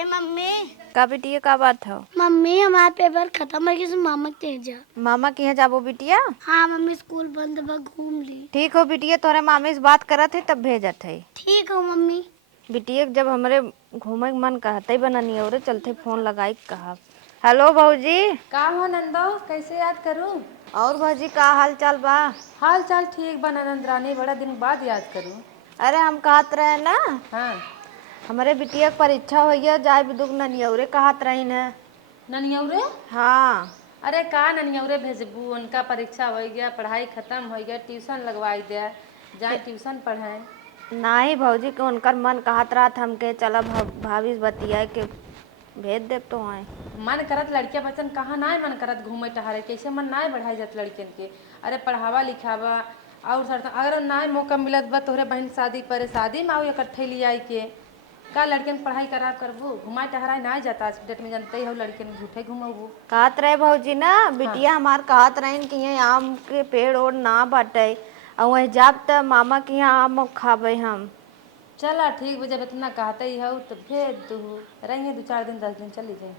ए mummy. का बिटिया का बात हो? मम्मी हमारा पेपर खत्म है कि मामा के जा। मामा के यहाँ जाबो बिटिया? हाँ मम्मी स्कूल बंद बा घूम ली। ठीक हो बिटिया, तोरे मामी से बात करत है तब भेजत है। ठीक हो मम्मी। बिटिया जब हमरे घूमे के मन कहते बननी और चलते फोन लगाई कहा। हेलो भौजी। का हो नंदो, कैसे याद करूं? और भौजी का हाल चाल बा? हाल चाल ठीक बा नंदरानी, बड़ा दिन बाद याद करूं। अरे हम कहत रहे ना, हाँ हमारे बिटिया के परीक्षा हो गया, जाए बिदुक ननियौरे कहत रही न। ननियौरे? हाँ। अरे का ननियौरे भेजबू, उनका परीक्षा हो गया, पढ़ाई खत्म हो गया, ट्यूशन लगवाई दे, जाए ट्यूशन पढ़ाए। नहीं भौजी के उनकर मन कहत रहा था हमके चला भाभी बतिया के भेज दे तो है। मन करत लड़किया बच्चन कहाँ ना मन करत घूमे टहरे, कैसे मन ना बढ़ाई जात लड़कियन के। अरे पढ़ावा लिखावा और सर अगर ना मौका मिलत बा तोहरे बहन शादी पर शादी में आओ इकट्ठे ले आई के का लड़कियन पढ़ाई खराब करबू, घुमा टहराई ना जाता आज डेट में, जानते ही हो लड़कियन झूठे घूमबू। कहत रहे भौजी ना बिटिया हमार कहत रहे कि यहाँ आम के पेड़ और ना बाटे और वही जाब त मामा के यहाँ आम खाबे हम। चला ठीक, जब इतना कहते ही हो तो भेज दू, रहिए 2-4 दिन 10 दिन चली जाए।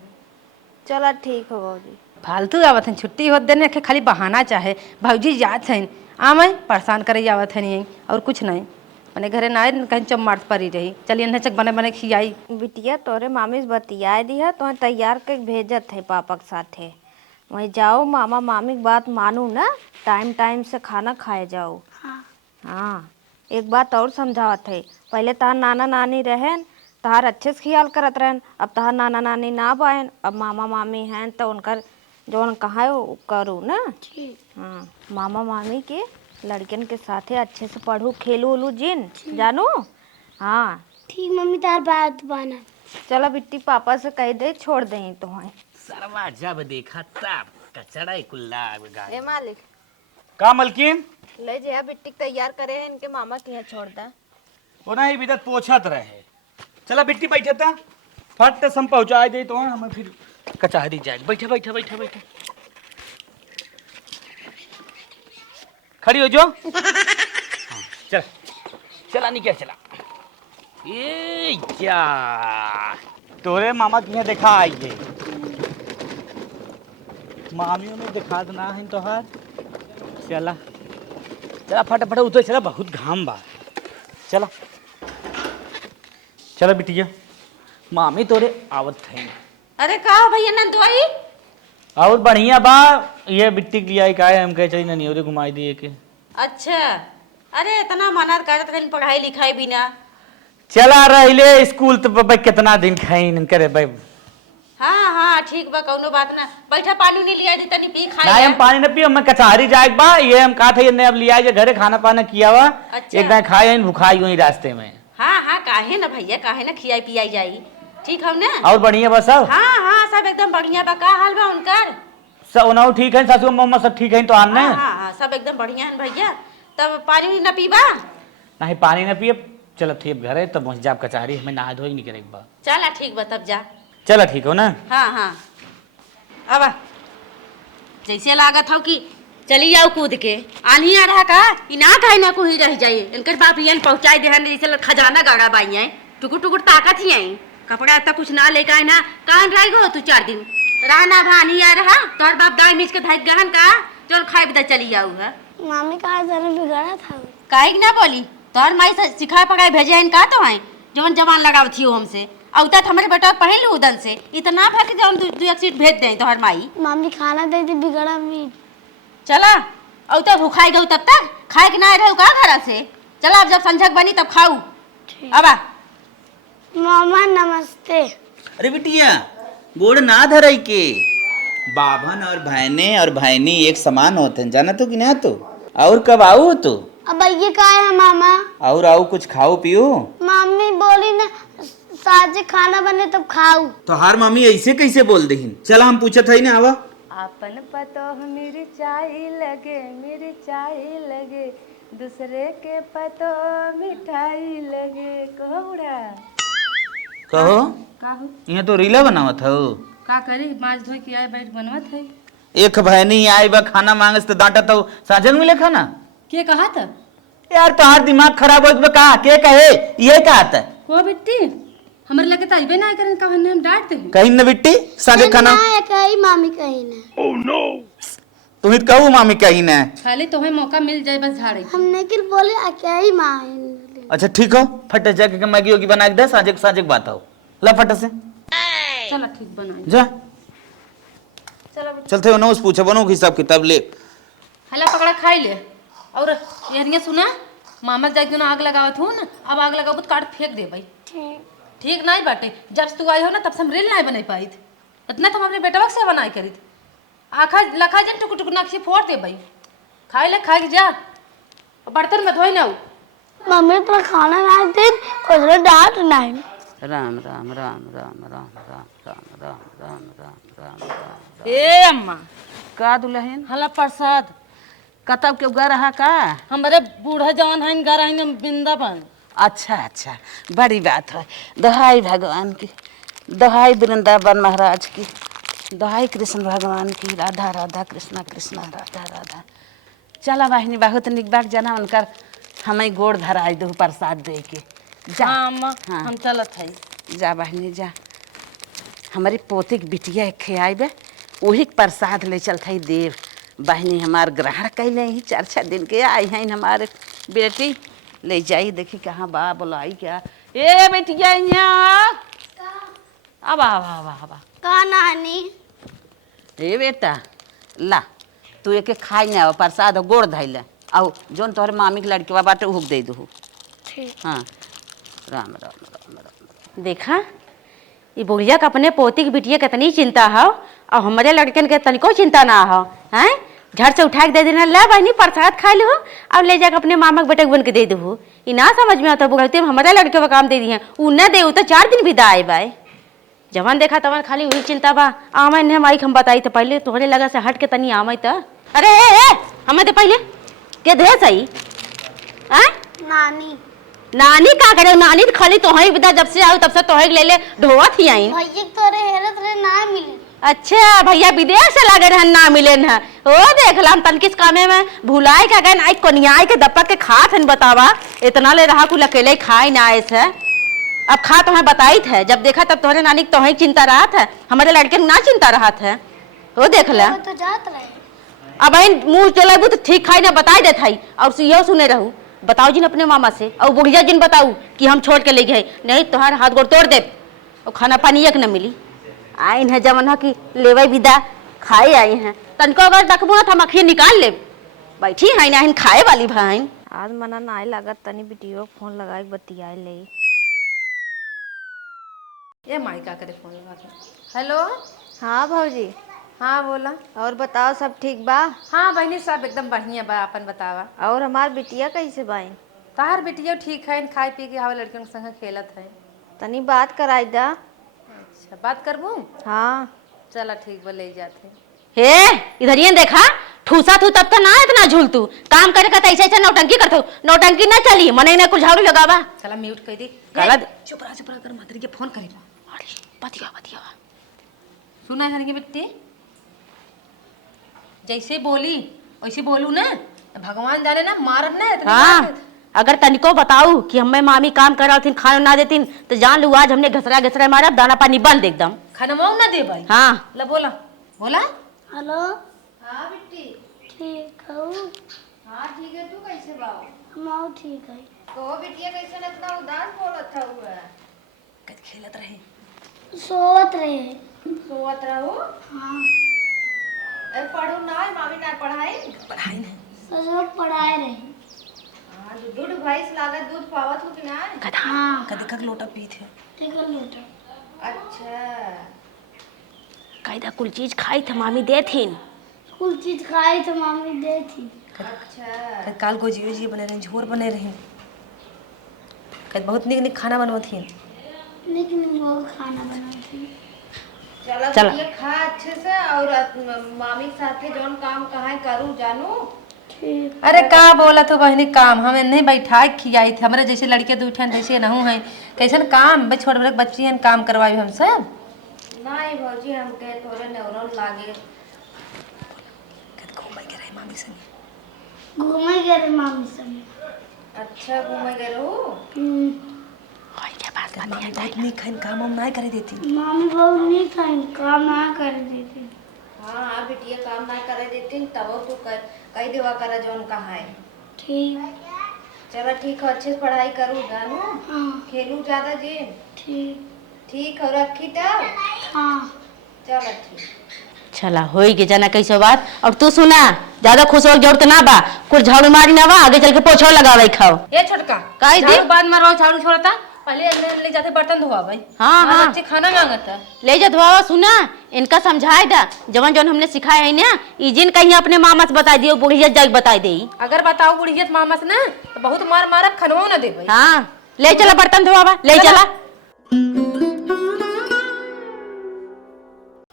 चला ठीक हो भौजी। फालतू आवत हैं, छुट्टी होत देने के खाली बहाना चाहे भौजी जात हैं आम परेशान करे आवत है नहीं और कुछ नहीं। मैंने घरे ना कहीं चम्मार परी रही, चलिए नचक बने बने खियाई। बिटिया तोरे मामी से बतिया दिया तो तैयार कर भेजत है पापा के साथे, वहीं जाओ मामा मामी की बात मानू ना, टाइम टाइम से खाना खाए जाओ। हाँ हाँ एक बात और समझावत है, पहले तहार नाना नानी रहें तहार अच्छे से ख्याल करत रहन, अब तहार नाना नानी ना बायन, अब मामा मामी हैं तो उनकर जो कहा है वो करू ना। ठीक। हाँ मामा मामी के लड़कियन के साथे अच्छे से पढ़ू खेलू उलू जिन जानू। हाँ ठीक मम्मी तार बात बाना। चलो बिट्टी पापा से कह दे छोड़ दे तो है। सरवा जब देखा तब कचड़ा कुल्ला गाड़ी। ए मालिक का मलकिन ले जे बिट्टी तैयार करे है, इनके मामा के यहाँ छोड़ दा। वो ना ही बिदत पोछत रहे। चला बिट्टी बैठे था, फट से हम पहुंचा दे तो हमें फिर कचहरी जाए। बैठे बैठे बैठे बैठे खड़ी हो जो। हाँ, चल चला नहीं क्या चला। ए क्या तोरे मामा की यहाँ देखा आई है, मामियों ने दिखा देना है तो हर। चला चला फटाफट उतर चला, बहुत घाम बा। चला चला बिटिया, मामी तोरे आवत है। अरे का भैया नंदोई और बढ़िया बा, ये बिट्टी लिया का है, हम कहे चाहिए नहीं और घुमाई दिए के। अच्छा अरे इतना मना करत रही पढ़ाई लिखाई बिना। चला रहिले स्कूल तो बाबा कितना दिन खाई करे भाई। हाँ हाँ ठीक बा, कौनो बात ना। बैठा पानी नहीं लिया दी तनी पी खाई। नहीं हम पानी न पियो, मैं कचहरी जाए बा, ये हम कहा था ये अब लिया जे घरे खाना पाना किया हुआ। अच्छा। एक दिन खाए भुखाई हुई रास्ते में। हाँ हाँ काहे ना भैया, काहे ना खियाई पियाई जाई। ठीक है ना? और बढ़िया बस सब। हाँ हाँ सब एकदम बढ़िया बा। का हाल बा उनकर? सब उनाऊ ठीक है, सासू मम्मा सब ठीक है तो आने। हाँ हाँ हाँ सब एकदम बढ़िया है भैया। तब पानी न पीबा? नहीं पानी न पिए। चलो ठीक घरे तब पहुँच जाब कचहरी, हमें नहा धोई नहीं करे। चला ठीक बा तब जा। चलो ठीक हो ना? हाँ हाँ अब जैसे लागत हो कि चली जाओ कूद के। आनी आ रहा का इना काहे ना कोई रह जाए। इनकर बाप यन पहुंचाई दे हन, जैसे खजाना गाड़ा बाई है, टुकुर टुकुर ताकत ही आई। कपड़ा तक कुछ ना लेकर आए ना, कान रह गो तू 4 दिन रहना भानी आ रहा। तोर बाप दाई मिच के धाइत गहन का चल खाए बता चली जाऊ है। मामी कहा जरा बिगड़ा था। काहे ना बोली, तोर माई से सिखा पकाए भेजे हैं का तो है जवन जवान लगाव थी हमसे। औता हमारे बेटा पढ़े लू उदन से इतना भर के जवन दू एक सीट भेज दें तोहर माई। मामी खाना दे दी बिगड़ा मीट। चला औता भूखाई गऊ तब तक खाए के ना रहो का घर से। चला अब जब संझक बनी तब खाऊ। अब मामा नमस्ते। अरे बिटिया गोड़ ना धरई के, बाभन और भाईने और भाईनी एक समान होते हैं, जाना तो कि ना? तो और कब आओ तो? अब ये का है मामा? और आओ कुछ खाओ पियो। मम्मी बोली ना साजे खाना बने तब खाऊ। तो हार मम्मी ऐसे कैसे बोल दही? चला हम पूछत है ना। आवा अपन पतो मिर्चाई लगे, मिर्चाई लगे, दूसरे के पतो मिठाई लगे। कोहड़ा कहो काहू यहाँ तो रीला बनावत हो। का करी, माछ धोई के आए बैठ बनवत है। एक भाईनी आई बा खाना मांगस तो डांटा तो साजन मिले खाना। के कहा था यार तो हार दिमाग खराब हो कहा के कहे ये कहा था। को बिट्टी हमरे लगे तो अबे ना करें कहने हम डांटते हैं। कहीं न बिट्टी साजे खाना ना कहीं मामी कहीं ना तुम्हें कहू मामी कहीं न। खाली तुम्हें मौका मिल जाए बस झाड़े। हमने किल बोले अकेली मामी। अच्छा ठीक हो, फट जाके मैगी होगी बना के दे, साजे साजे बात हो ला फट से चलो ठीक बनाए। जा चलते हो नोस पूछे बनो हिसाब किताब ले। हला पकड़ा खाई ले। और यहरिया सुना मामा जाके ना आग लगावत हूँ ना, अब आग लगाबो तो काट फेंक दे भाई। ठीक नहीं बाटे, जब तू आई हो ना तब से हम रील नहीं बना पाई थे, इतना तो हम अपने बेटवा से बनाई करी थी। आखा लखा जन टुक टुक नक्शे फोड़ दे भाई। खाई ले खा के जा, बर्तन में धोई ना। मम्मी तो खाना ना दे कुछ डांट नहीं। राम राम राम राम राम राम राम राम राम राम राम। ए अम्मा का दुल्हन हला प्रसाद कतब के उगा रहा का? हमारे बूढ़ा जवान है घर आएंगे वृंदावन। अच्छा अच्छा, बड़ी बात है। दहाई भगवान की, दहाई वृंदावन महाराज की, दहाई कृष्ण भगवान की। राधा राधा कृष्णा कृष्णा राधा राधा। चला बहनी बहुत निक बात जना उनकर हमें गोड़ धराई दो प्रसाद दे के जा। हाँ अम्मा हाँ। हम चलत है। जा बहनी जा, हमारी पोती की बिटिया खियाबे वही के प्रसाद ले चलत है देव। बहनी हमार ग्रहण कैले ही 4-6 दिन के आई हैं हमारे बेटी, ले जाई देखी कहाँ बा बुलाई क्या। ए बेटिया यहाँ अब आवा का नानी ए बेटा ला तू एक खाई ना प्रसाद गोड़ धैले आओ जोन तोहरे मामी के लड़के बाटे उहुक दे दू। ठीक। हाँ राम राम राम राम। देखा ये बुढ़िया का अपने पोती की बिटिया कितनी चिंता है और हमारे लड़कन के तनिको चिंता ना हो। हैं झट से उठा के दे देना, ला बहनी प्रसाद खा लो और ले जाकर अपने मामा के बेटे बन के दे दो। ये ना समझ में आता बुढ़ते हमारे लड़के का काम दे दिए, उ न दे तो 4 दिन भी दाए बाय। जवान देखा तवन खाली वही चिंता बा। आमे ने माइक हम बताई तो पहले तोहरे लगा से हट के तनी आमे तो अरे ए हमें तो पहले के दे सही। हैं नानी नानी का करे, नानी तो खाली तोहे विदा जब से आओ तब से तोहे ले ले ढोवत ही आई। भैया तोरे हेरत रे ना मिले। अच्छा भैया विदेश से लगे रहन ना मिले न। ओ देख ला हम तन किस कामे में भुलाए का गन आई कोनियाई के दपक के खात हन बतावा। इतना ले रहा कुल अकेले खाए ना ऐसे। अब खा तुम्हें बताई थे, जब देखा तब तुम्हारे नानी की तुम्हें चिंता रहा था, हमारे लड़के ना चिंता रहा था। वो देख ला वो तो जात रहे। अब मुंह चलेबू तो ठीक खाई ना बताई दे थाई और यो सुने रहू। बताओ जिन अपने मामा से और बुढ़िया जिन बताऊ कि हम छोड़ के ले गए, नहीं तुम्हारे हाथ गोड़ तोड़ दे और खाना पानी एक न मिली। आई है जमन की लेवे विदा खाए आई हैं, तनको अगर तकबू ना हम अखिए निकाल ले बैठी है ना खाए वाली भाई। आज मना ना लागत तनी बिटियो फोन लगाए बतियाए ले। ये माई का करे फोन लगा के। हेलो हाँ भौजी, हाँ बोला। और बताओ सब ठीक बा? हाँ बहनी सब एकदम बढ़िया बा, अपन बतावा। और हमार बिटिया कैसे बाई? तार बेटिया ठीक है, खाए पी के हवा लड़कियों के संग खेलत है। तनी बात कराई दा। अच्छा बात करबू? हाँ चला ठीक बा ले जाते। हे इधर ये देखा ठूसा तू तब तो ना इतना झूल तू काम करे का ऐसे ऐसे नौटंकी करतो। नौटंकी ना चली मने ने कुछ झाड़ू लगावा। चला म्यूट कर दी। चला चुप रहा कर मातरी के फोन करेगा। अरे बतिया सुना है हरगे बेटी, जैसे बोली वैसे बोलू ना, भगवान जाने ना मारब ना। हाँ अगर तनिको बताऊ कि हमें मामी काम करा थी खाना ना देती तो जान लू आज हमने घसरा मारा दाना पानी बंद एकदम। खाना ना दे भाई। हाँ ला बोला बोला। हेलो हाँ बेटी ठीक हो? हाँ ठीक है, तू कैसे बाबू? हम ठीक है। तो बिटिया कैसे इतना उदास बोलत था हुआ? कद खेलत रहे सोवत रहे। सोवत रहो। हाँ ए पढ़ू ना मामी ना पढ़ाई ना सब पढ़ाए रहे। हां दूध भाई से लागत दूध पावत हो कि ना? हाँ कद का लोटा पी थे। ठीक है लोटा। अच्छा कायदा कुल चीज खाई थे मामी दे थी। कुल चीज खाई तो मामी दे थी। अच्छा काल को जी बने रहे, झोर बने रहे, कद बहुत निक खाना बनवत थी। लेकिन वो खाना बनाती। चला ये खा अच्छे से और मामी के साथे जौन काम कहाँ करूँ जानू। ठीक। अरे का बोला तो बहनी काम हमें नहीं बैठा खियाई थी, हमारे जैसे लड़के दो ठन वैसे नहू है कैसन काम बे छोड़ बड़े बच्ची हैं काम करवाई हम सब। नहीं भौजी हमके थोड़े नेवरन लागे। घूमे गए रहे मामी संगे। घूमे गए रहे मामी संगे। अच्छा घूमे गए रहो। नहीं खाइन काम हम नहीं करे देती। मामी बहुत नहीं खाई काम ना कर देती। हाँ हाँ बिटिया काम ना करे देती तब तू कही देवा करा जौन कहा है। ठीक। चलो ठीक है, अच्छे से पढ़ाई करूँ जानू। हाँ खेलू ज्यादा जी। ठीक। ठीक है रखी तब। हाँ चलो ठीक। चला होई के जाना कैसे बात। अब तू सुना ज्यादा खुश हो जरूरत ना बा, कुछ झाड़ू मारी ना बा, आगे चल के पोछा लगावे खाओ। ये छोटका काई दी? झाड़ू बाद में रो झाड़ू छोड़ता, पहले अंदर ले जाते बर्तन धोवा भाई। हाँ हाँ बच्चे खाना मांगता। ले जा धोवा। सुना इनका समझाए दा जवन जवन हमने सिखाया है ना, ई जिन कहीं अपने मामा से बता दियो, बुढ़िया जाके बता दे। अगर बताओ बुढ़ियत मामा से ना तो बहुत मार मारक खनवा ना दे भाई। हाँ ले चला बर्तन धोवा, ले चला।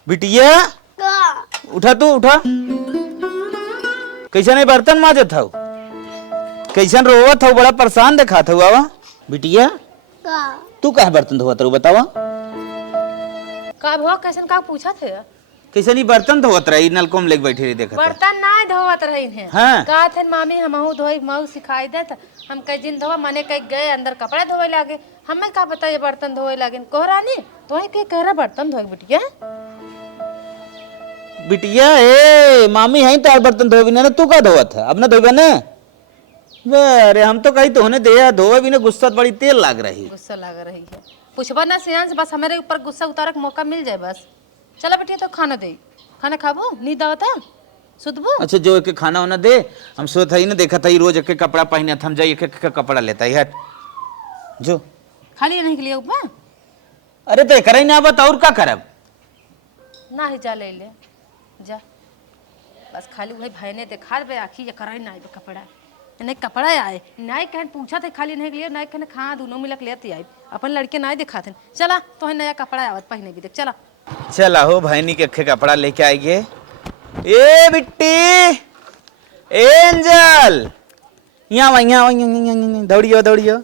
बिटिया का उठा तू उठा। कैसन बर्तन माजत हौ, कैसन रोवत हौ, बड़ा परेशान दिखात हौ। आवा बिटिया का तू काहे बर्तन धोवत रहो बतावा। का भो कैसन का पूछा थे? कैसन बर्तन धोवत रही, नलकों में लेके बैठी रही देखत। बर्तन ना धोवत रही है। हाँ। का थे मामी हमहू धोई मऊ सिखाई दे हम कई दिन धोवा, मने कई गए अंदर कपड़ा धोवे लागे, हमें का बताइए बर्तन धोवे लागे। कोहरानी तो के कहरा बर्तन धोई बिटिया। बिटिया ए मामी है तार बर्तन धोबी ना, तू का धोवत है अब ना धोबे ना। अरे हम तो कही तो होने दे धोवे भी ना, गुस्सा बड़ी तेल लाग रही। गुस्सा लग रही है पूछबा ना सियान से, बस हमारे ऊपर गुस्सा उतारे का मौका मिल जाए बस। चला बेटिया तो खाना दे, खाना खाबो नींद आवता सुतबो। अच्छा जो एक खाना होना दे, हम सोच ही ना देखा था रोज एक कपड़ा पहने हम जाइए एक कपड़ा लेता है हट जो खाली नहीं के लिए ऊपर अरे तो करे ना बता और का करब ना ही जा ले ले जा, बस खाली वही भाई ने देखा बे आखी या कराई ना बे कपड़ा नहीं कपड़ा आए नहीं कहन पूछा थे खाली नहीं के लिए नहीं कहने खा दोनों मिलक लेते आई अपन लड़के नहीं दिखा थे। चला तो है नया कपड़ा आवत पहने भी देख। चला चला हो भाईनी के अखे कपड़ा लेके आइए। ए बिट्टी एंजल यहाँ दौड़ियो दौड़ियो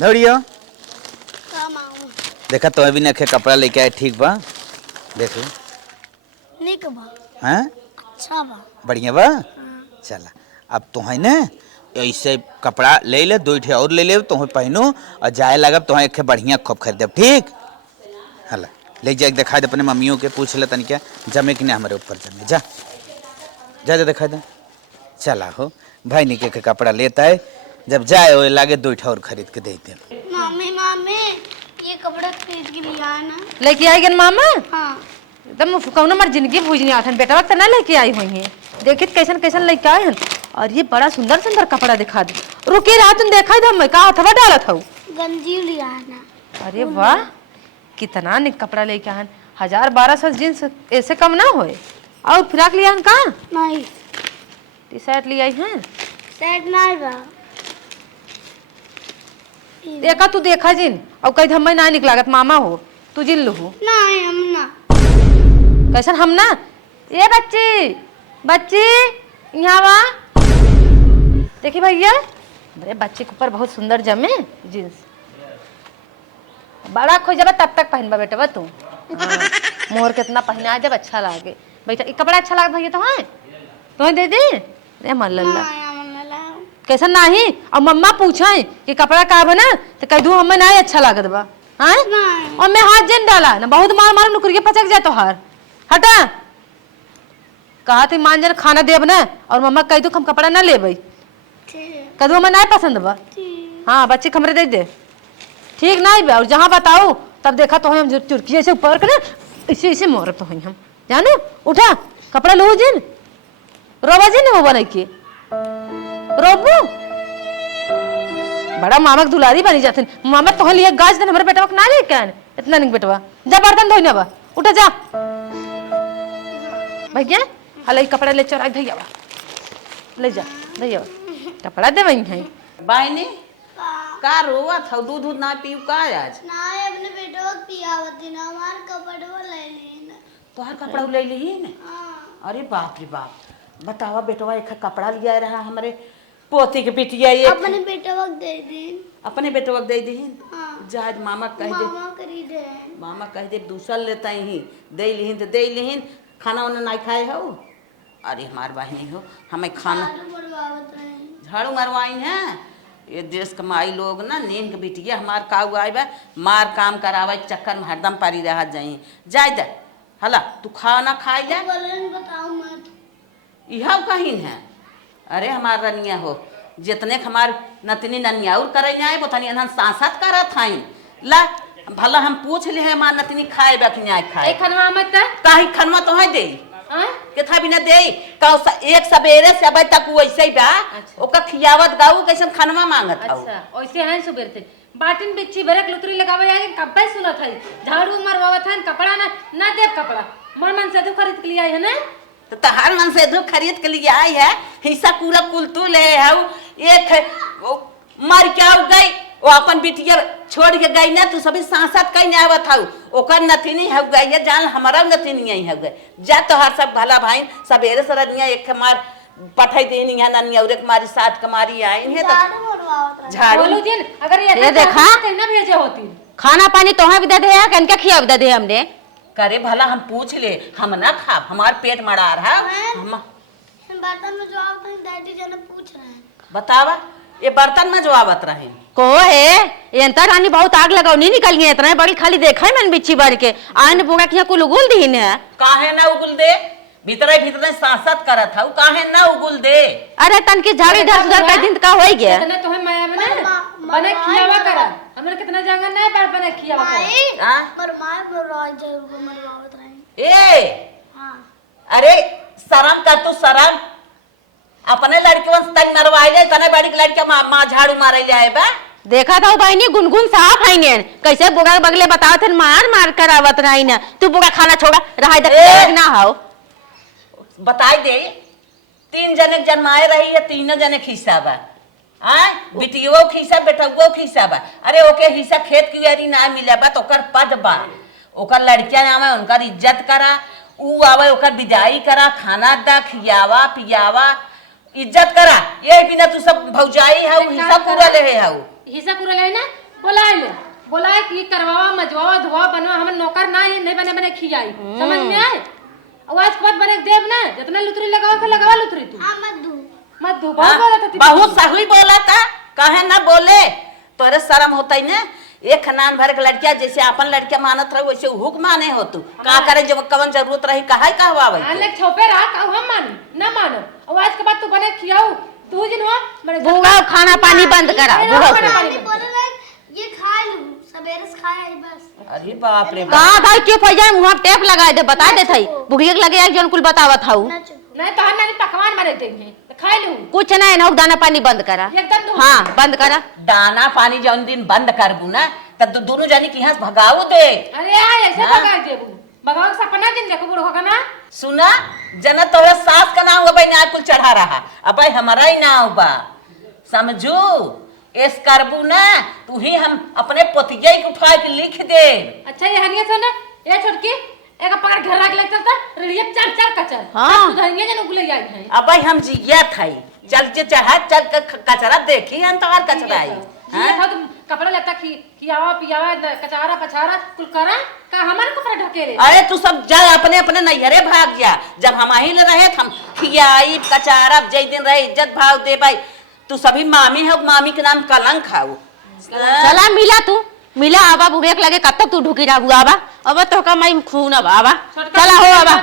दौड़ियो। का माऊ देखा तो अभी अखे कपड़ा लेके आए ठीक बा देख लो। निक बा हाँ अच्छा बा बढ़िया बा। चला अब तो है ना ऐसे कपड़ा ले ले, दो ठे और ले ले तो पहनो और जाए लगब तो एक बढ़िया खूब खरीदब ठीक। हला ले जा दिखा दे अपने मम्मियों के, पूछ ले तनिक जमे कि नहीं हमारे ऊपर जमे। जा जा जा दिखा दे। चला हो भाई निके के कपड़ा लेता है, जब जाए वो लागे दो ठे और खरीद के दे दे। मामी मामी ये कपड़ा खरीद के लिया है ना। लेके आई गन मामा हाँ एकदम कौन मर जिंदगी भूजनी आथन बेटा वक्त ना लेके आई हुई है। देखित कैसन कैसन लेके आए हैं और ये बड़ा सुंदर सुंदर कपड़ा दिखा दे। रुके रहा तुम देखा था मैं कहा अथवा डाला था। गंजी लिया है ना। अरे वाह कितना निक कपड़ा लेके आए, 1000-1200 जींस ऐसे कम ना होए। और फ्रॉक लिया हैं कहाँ? नहीं टी शर्ट लिया हैं सेट नहीं बा। देखा तू देखा जिन और कहीं हम ना निक लागत मामा हो तू जिन लू नहीं हम ना कैसन हम ना। ये बच्ची बच्ची यहाँ वा देखी भैया मेरे बच्चे के ऊपर बहुत सुंदर जमे जींस, बड़ा खोज जब तब तक पहनबा बेटा तू। मोर कितना पहना जब अच्छा लागे बेटा। ये कपड़ा अच्छा लागे भैया तो दे दे रे मन लल्ला कैसा नहीं। और मम्मा पूछा कि कपड़ा का बना तो कह दू हमें नहीं अच्छा लागत बा। हाँ और मैं हाथ जन डाला ना बहुत मार मार नुकरिया पचक जाए तो हार हटा। कहा थी मान जन खाना देब ना और मम्मा कह दू हम कपड़ा ना ले कह दू हमें नहीं पसंद बा। हाँ बच्चे कमरे दे दे ठीक नहीं बे। और जहाँ बताओ तब देखा तो हम चुरकी ऐसे ऊपर के ना इसे इसे मोर तो हम जानो। उठा कपड़ा लो जिन रोबा जी ने वो बना के रोबू बड़ा मामक दुलारी बनी जाते। मामा तो लिए गाज देन हमारे बेटवा ना ले कैन इतना नहीं बेटवा। जा बर्तन धोई ना बा उठा जा भैया हल कपड़ा ले चोरा भैया ले जा भैया कपड़ा दे वही है। बाइनी का रोवा था दूध दूध ना पीऊ का आज ना अपने बेटो को पियावती ना हमार कपड़वा ले लेना। तोहर कपड़ा ले ली ने। अरे बाप रे बाप बतावा बेटवा एक कपड़ा लिया रहा हमारे पोती के बिटिया ये अपने बेटो को दे दिन। अपने बेटवा दे दीन। हाँ। जाज मामा कह दे मामा करी दे मामा कह दे दूसर लेता ही दे लिहिन तो दे लिहिन खाना वाना नहीं खाए हो। अरे हमार बहनी हो हमें खाना झाड़ू मरवावत रहे झाड़ू मरवाई है ये देश कमाई लोग ना नीम के बिटिया हमार का हुआ बा मार काम करावे के चक्कर में हरदम पारी रह जाई जाय दे हला तू खाना खाई ले बताओ मत। यह कहीं है अरे हमार रनिया हो जितने हमार नतनी ननियाउर करे जाए वो तनी अनहन सांसत करत हई ला भला हम पूछ ले है मार नतनी खाए बा कि नहीं खाए एक खनवा मत काहे खनवा तो है दे हां के था बिना दे एक सवेरे से अबे तक वैसे ही बा ओका खियावत गाऊ कैसे खनवा मांगत हऊ अच्छा वैसे हैं सुबेर से बाटिन बिच्छी भरक लुतरी लगावे आगे कब्बे सुनत है झाड़ू मरवावत है कपड़ा ना दे कपड़ा मन से तो खरीद के लिए आई है ना तो तहार मन से धूप खरीद के लिए आई है हिस्सा पूरा कुलतू ले हऊ एक मर के गई वो अपन बिटिया छोड़ के गई ना तू सभी सांसद कहीं नहीं आवत हऊ ओकर नथिनी हो गई है जान हमारा नथिनी ही हो गए जा तोहार सब भला भाई सवेरे सरनिया एक मार पठाई देनी है ननिया और एक मारी साथ कमारी आई है तो झाड़ू बोलू दिन अगर ये देखा ना भेजे होती खाना पानी तोहा भी दे दे या कनका खिया भी दे दे हमने करे भला हम पूछ ले हम ना खा हमार पेट मड़ा रहा बर्तन में जो आप डैडी जन पूछ रहे हैं। बतावा ये बर्तन में जो आवत रहे को है एंता रानी बहुत आग लगाओ नहीं निकल गई इतना बड़ी खाली देखा है मैंने बिच्छी भर के आने बुगा किया कुल उगुल दी ने काहे ना उगुल दे भीतरे भीतरे सांसत करत हऊ काहे ना उगुल दे अरे तन की झाड़ी इधर उधर का दिन का होई गया कितना तो है माया में ना बने खियावा करा हमरे कितना जंगल नहीं बार बने खियावा करा हां पर माय रोज जरूर मरवावत रहे। ए हां अरे शरम का तू शरम अपने लड़कियों से तन मरवाई ले तने बड़ी लड़के मां झाड़ू मारे ले आए बा देखा था बहनी गुनगुन साफ है ने कैसे बुगा बगले बताओ थे मार मार कर आवत रही ना तू बुगा खाना छोड़ा रहा इधर ना हो बताई दे 3 जने जन्माए रही है 3 जने खिस्सा बा आय बिटियो खिस्सा बेटुओ खिस्सा बा अरे ओके हिस्सा खेत की यारी ना मिले बा तो ओकर पद बा ओकर लड़कियां आवे उनकर इज्जत करा ऊ आवे ओकर विदाई करा खाना दा खियावा पियावा इज्जत करा ये बिना तू सब भौजाई है हिस्सा पूरा ले है हिस्सा पूरा ले ना बोलाए कि करवावा मजवावा धोवा बनवा हम नौकर ना ये नहीं बने खियाई समझ में आए आवाज के बाद बने देव ना जितना लुतरी लगावा के लगावा लुतरी तू हां मत दू बहुत बोला था बहुत सही बोला था कहे ना बोले तोरे शर्म होता ही ना एक खनान भर के लड़किया जैसे अपन लड़किया मानत रहे वैसे हुक माने हो तू का करे जब कवन जरूरत रही कहा कहवावे अलग छोपे रहा कहू हम मान ना मानो आवाज के बाद तू बने खियाऊ तू जिन हो बुगा खाना पानी बंद करा बुगा बोले रहे ये खा लूं सवेरे से खाया है बस। अरे बाप रे कहां भाई चुप हो जाए मुंह टेप लगा दे बता दे थई बुगिए लगे एक जन कुल बतावत हऊ नहीं तो हम नहीं पकवान बने देंगे तो खा लूं कुछ ना ना दाना पानी बंद करा एकदम हां बंद करा दाना पानी जौन दिन बंद करबू ना तब दोनों जानी की यहाँ भगाओ दे अरे यार ऐसे भगा देबू भगवान सपना दिन देखो बुढ़ो का ना सुना जना तोरा सास का नाम भाई ना कुल चढ़ा रहा अब भाई हमारा ही नाम बा समझू एस करबू ना तू ही हम अपने पोतिया के उठा के लिख दे अच्छा ये हनिया सुन ये छोटकी एक पकड़ घर रख ले चलता रेडियो चार चार कचर हाँ। तू धनिया जन उगले आई है अब भाई हम जिया थाई चल जे चढ़ा चल कचरा देखी हम तो और कचरा आई हां तुम कपड़ा लेता खियावा पियावा कचारा पछारा कुल करा का हमारे कपड़ा ढकेले अरे तू सब जा अपने अपने नैहरे भाग जा जब हम ही ले रहे हम खियाई कचारा जय दिन रहे इज्जत भाव दे भाई तू सभी मामी है मामी के नाम कलंक खाऊ चला मिला तू मिला आवा बुगे लगे कब तक तू ढुकी रहा हुआ आवा अब तो का मैं खून अब आवा चला हो आवा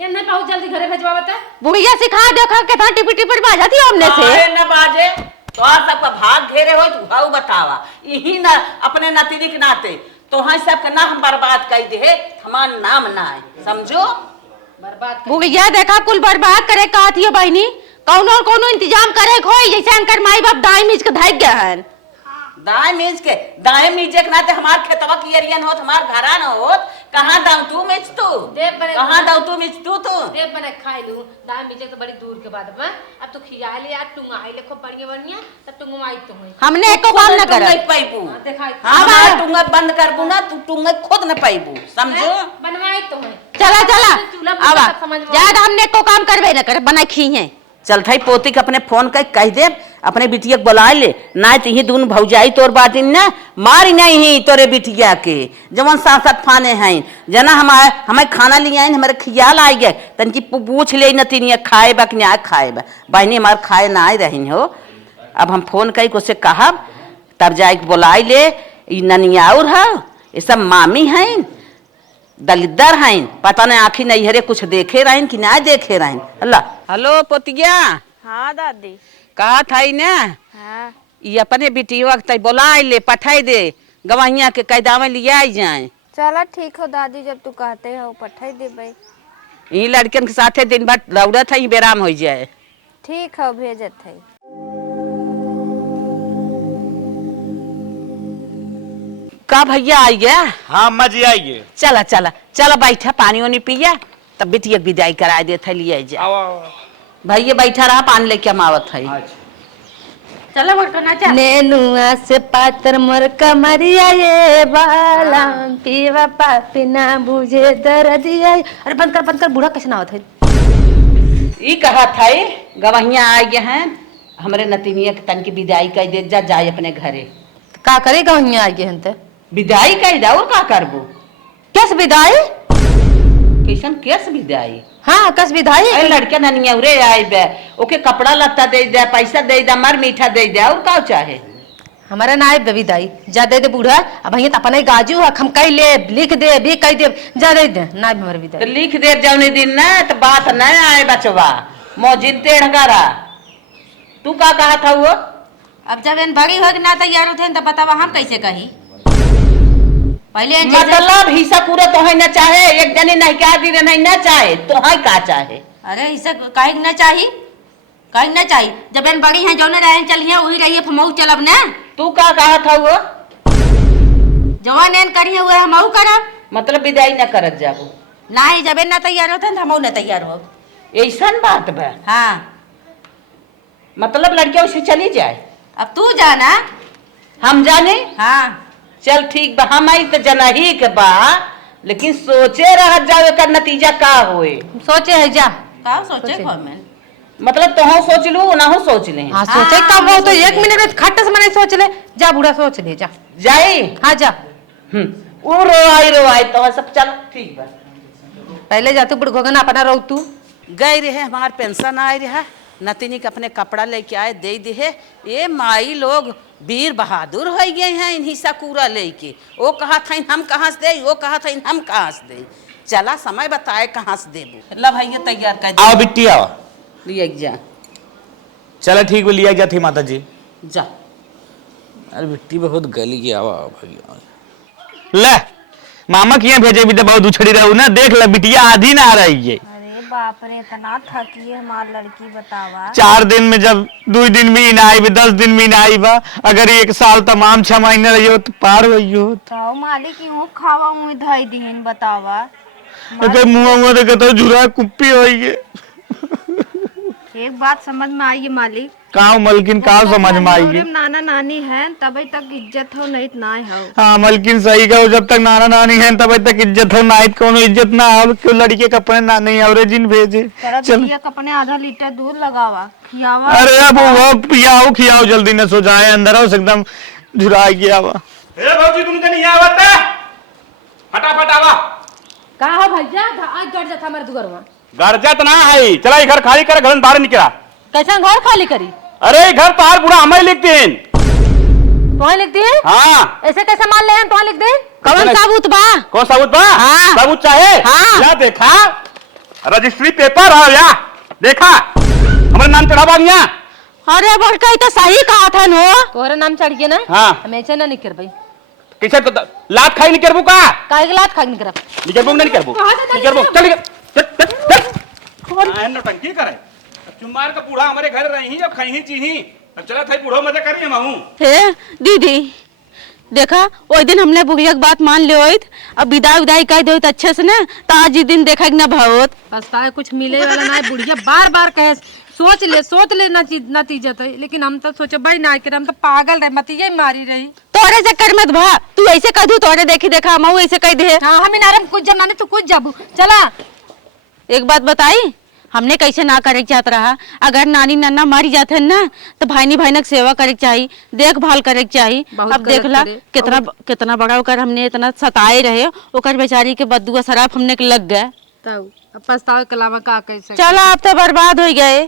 ये नहीं बहुत जल्दी घरे भेजवा बता बुढ़िया सिखा देखा कितना टिपी टिपी बाजाती हमने से न बाजे तो आज सबका भाग घेरे हो तू हाउ बतावा यही ना अपने नतीनी के नाते तो हाँ सबका ना हम बर्बाद कर दे हमार नाम ना है समझो बर्बाद बुढ़िया देखा कुल बर्बाद करे कहती है बहनी कौनो इंतजाम करे खोई जैसे अनकर माई बाप दाई मिज के धाग गया है दाएं मीज के दाएं मीजे के नाते हमार खेतवा की एरियन होत हमार घरा न होत कहां दाऊ तू मिज तू देव बने कहां दाऊ तू मिज तू देव बने खाई लूं दाई मिजे तो बड़ी दूर के बाद में अब तो खिया ले यार तुम आई ले खूब बढ़िया तब तुम आई तो हुई हमने एको काम न करा पाइबू दिखाई हमार टुंगा बंद करबू ना तू टुंगा खुद न पाइबू समझो बनवाई तो हुई चला चूल्हा आवा समझ में ज्यादा हमने एको काम करबे न करे बनाई खी है चल थाई पोती के अपने फोन कर कह दे अपने बिटिया के बुला ले ना तो ही दून भौजाई तोर बाटी ना मारी नहीं ही तोरे बिटिया के जवन सांसद फाने हैं जना हमें खाना लिए आए हमारे खियाल आई गए तन की पूछ ले न तीन खाए बा कि ना खाए बा बहनी हमारे खाए ना आए रही हो अब हम फोन कई को से कहब तब जाए के बोलाई ले। ई ननियाउर है, ये सब मामी हैं, दलिद्दर हैं, पता नहीं आखिर नहीं हरे कुछ देखे रहें कि ना देखे रहें। अल्लाह। हेलो पोतिया। हाँ दादी। कहा था ना हाँ ये अपने बेटियों के बोलाई ले, पठाई दे, गवाहिया के कैदावे लिए आई जाए। चलो ठीक हो दादी, जब तू कहते हो पठाई दे भाई। ई लड़कन के साथे दिन भर दौड़त है, बेराम हो जाए। ठीक है भेजत है। का भैया आई गया? हाँ अम्मा जी आइए। चला चला चला बैठा, पानी वानी पिया तब बिटिया की विदाई करा देते लिए जा। आओ आओ। भैया बैठा रहा, पानी लेके हम आवत है। अच्छा चलो बटो ना चल। नेनुआ से पातर मोर कमरिया ये बाला पीवा पापी ना बुझे दर्दिया। अरे बंद कर बूढ़ा कैसे ना आवत है। ई कहा था गवाहिया आ गए हैं, हमारे नतिनिया के तन की विदाई कर दे जा, जाए अपने घरे। का करेगा वहीं आगे हंते विदाई कर दे और का करबो? कैस विदाई? कैसन केस विदाई? हाँ कस विदाई। अरे लड़के ननिया उरे आए बे, ओके कपड़ा लत्ता दे दे, पैसा दे दे, मर मीठा दे दे, और का चाहे? हमारा ना है विदाई, जा दे दे बूढ़ा। अब भैया अपना ही गाजू है, हम कह ले लिख दे भी कह दे, जा दे दे ना हमारे तो विदाई। लिख दे जौने दिन ना तो बात न आए बचवा, मौजिन टेढ़गारा। तू का कहा था वो? अब जब इन बड़ी हो ना तैयार होते हैं तो बतावा हम कैसे कही। पहले मतलब हिस्सा पूरा तो है ना चाहे, एक जने नहीं क्या दी नहीं ना चाहे तो है का चाहे? अरे इसे कहीं ना चाहिए, कहीं ना चाहिए। जब इन बड़ी हैं जौने रहे चलिए वही रहिए, हमऊ चलब ना। तू का कहा था वो? जवान एन करिए हुए हमऊ करब। मतलब विदाई न करत जाबो? नहीं जब ना तैयार होते हैं तो हमऊ ना तैयार हो। ऐसन बात बा? हाँ मतलब लड़कियां उसे चली जाए? अब तू जाना। हम जाने? हाँ चल ठीक बा, हम आई तो जना ही के बा, लेकिन सोचे रह जावे का नतीजा का होए। सोचे है जा। का सोचे कमेंट मतलब तो हम सोच लू ना हो सोच ले। हाँ सोचे कब हो तो 1 मिनट खट से मैंने सोच ले। जा बूढ़ा सोच ले जा। जाई? हाँ जा। वो रोआई तो सब चल ठीक बा। पहले जा तू बुढ़गोगन अपना रो तू। गए रहे हमार पेंशन आए रहा, नतिनी के अपने कपड़ा लेके आए दे दे। ये माई लोग वीर बहादुर हो गए हैं इन हिस्सा कूड़ा लेके। वो कहा था हम कहाँ से दे, वो कहा था हम कहाँ से दे। चला समय बताए कहाँ से देबू। ला भैया तैयार कर दे। आओ बिट्टी आओ। लिए जा। चलो ठीक है लिया जाती माता जी। जा। अरे बिट्टी बहुत गली की आवा भैया। ले मामा किया भेजे भी तो बहुत उछड़ी रहू ना, देख ले बिटिया आधी ना आ रही है। अरे बाप रे इतना थकी है हमारी लड़की बतावा। 4 दिन में जब 2 दिन में ही ना आई, 10 दिन में ही ना आई बा, अगर 1 साल तमाम 6 महीने रही हो तो पार हुई हो। तो मालिक यूं खावा मुँह धई दीन बतावा। अगर मुँह देखे तो जुरा कुप्पी होई है। एक बात समझ में आई है मालिक, काव मलकिन काव समझ में आई है। नाना नानी है तभी तक इज्जत हो, नहीं तो ना हो। हाँ मलकिन सही कहो, जब तक नाना नानी है तब तक इज्जत हो, नाइत कोनो इज्जत ना हो। क्यों लड़के के अपने ना नहीं और जिन भेजे। चल अपने आधा लीटर दूध लगावा खियावा। अरे अब वो खियाओ जल्दी न सो जाए, अंदर आओ एकदम झुरा गया वा। ए भौजी तुम नहीं आवत है, फटाफट आवा। का हो भैया आज गड़ जाता हमारे दुगरवा। गरजत ना है, चला ये घर खाली कर, घर बाहर निकला। कैसा घर खाली करी? अरे घर तो बुढ़ा हमें लिखते हैं। तुम्हें लिख दिए? हाँ ऐसे कैसे मान ले हम तुम्हें लिख दे? कौन साबुत बा? कौन साबुत बा? हाँ। साबुत चाहे? हाँ। या देखा रजिस्ट्री पेपर है या देखा हमारे नाम चढ़ावा गया। अरे बड़का ही तो सही कहा था नो। तोहरा नाम चढ़ गया ना? हाँ। हम ऐसे ना निकर भाई। कैसे तो लात खाई नहीं करबू का? काहे के लात खा निकर? निकरबू नहीं करबू? निकरबू चल निकल। नौटंकी करे चुम्मार का बूढ़ा हमारे घर रही अब खही चीही, अब चला था बूढ़ो मजा करिए महू। हे दीदी देखा वो दिन हमने बुढ़िया की बात मान ले, अब विदाई विदाई कह दे अच्छे से ना, तो आज ही दिन देखा ना भावत पछताए कुछ मिले वाला ना है। बुढ़िया बार बार कहे सोच ले नतीजा तो, लेकिन हम तो सोचे भाई ना कर, हम तो पागल रहे, मतिया मारी रही। तोरे चक्कर में भा तू ऐसे कह दू, तोरे देखी देखा हम ऐसे कह दे। हाँ हम इनारम कुछ जमाने तो कुछ जाबू। चला एक बात बताई, हमने कैसे ना करे चाहत रहा। अगर नानी नन्ना मारी जाते ना तो भाईनी भाईनक सेवा करे चाहिए, देखभाल करे चाहिए। अब देखला कितना बड़ा होकर हमने इतना सताए रहे, ओकर बेचारी के बदुआ शराब हमने के लग गए। तब अब पछतावे के अलावा का कैसे? चला अब तो बर्बाद हो गए।